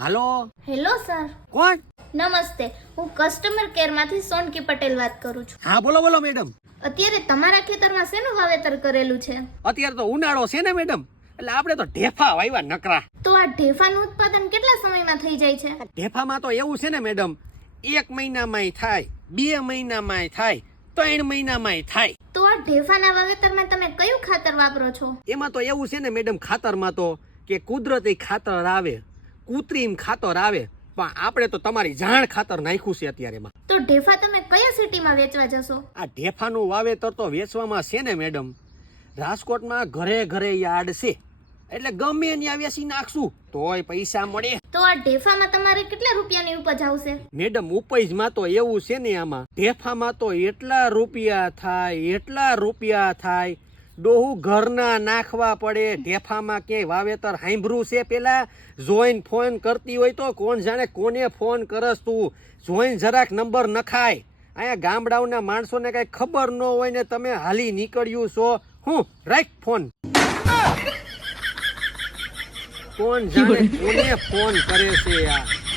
Hello? Sir. કોણ? નમસ્તે. હું કસ્ટમર કેરમાંથી સોનકી પટેલ વાત કરું છું. હા બોલો બોલો મેડમ અત્યારે તમારા ખેતરમાં શેનું વાવેતર કરેલું છે? અત્યારે તો ઉનાળો છે ને મેડમ એટલે આપણે તો ઢેફા વાવ્યા નકરા. તો આ ઢેફાનું ઉત્પાદન કેટલા સમયમાં થઈ જાય છે? ઢેફામાં તો એવું છે ને મેડમ એક મહિનામાંય થાય બે મહિનામાંય થાય ત્રણ મહિનામાંય થાય. તો આ ઢેફાના વાવેતરમાં તમે કયું ખાતર વાપરો છો? એમાં તો એવું છે ને મેડમ ખાતરમાં તો કે કુદરતી ખાતર આવે. કૃત્રિમ ખાતર આવે પણ આપણે તો તમારી જાણ ખાતર નાખ્યું છે અત્યારે એમાં. તો ઢેફા તમે કયા સિટીમાં વેચવા જશો? આ ઢેફાનું વાવેતર તો વેચવામાં છે ને મેડમ. રાજકોટમાં ઘરે ઘરે યાર્ડ છે. એટલે ગમે ત્યાં વેચી નાખશું તોય પૈસા મળે. તો આ ઢેફામાં તમારે કેટલા રૂપિયાની ઉપજ આવશે? મેડમ ઉપજમાં તો એવું છે ને આમાં. ઢેફામાં તો એટલા રૂપિયા થાય એટલા રૂપિયા થાય ડોહું ઘરના નાખવા પડે ઢેફામાં ક્યાંય વાવેતર હાંભરું છે પેલા? જોઈન ફોન કરતી હોય તો કોણ જાણે કોને ફોન કરસ તું? જોઈન જરાક નંબર નખાય. અહીંયા ગામડાઓના માણસોને કાંઈ ખબર ન હોય ને તમે હાલી નીકળ્યું છો. હું રાખ ફોન. કોણ જાણે કોને ફોન કરે છે યાર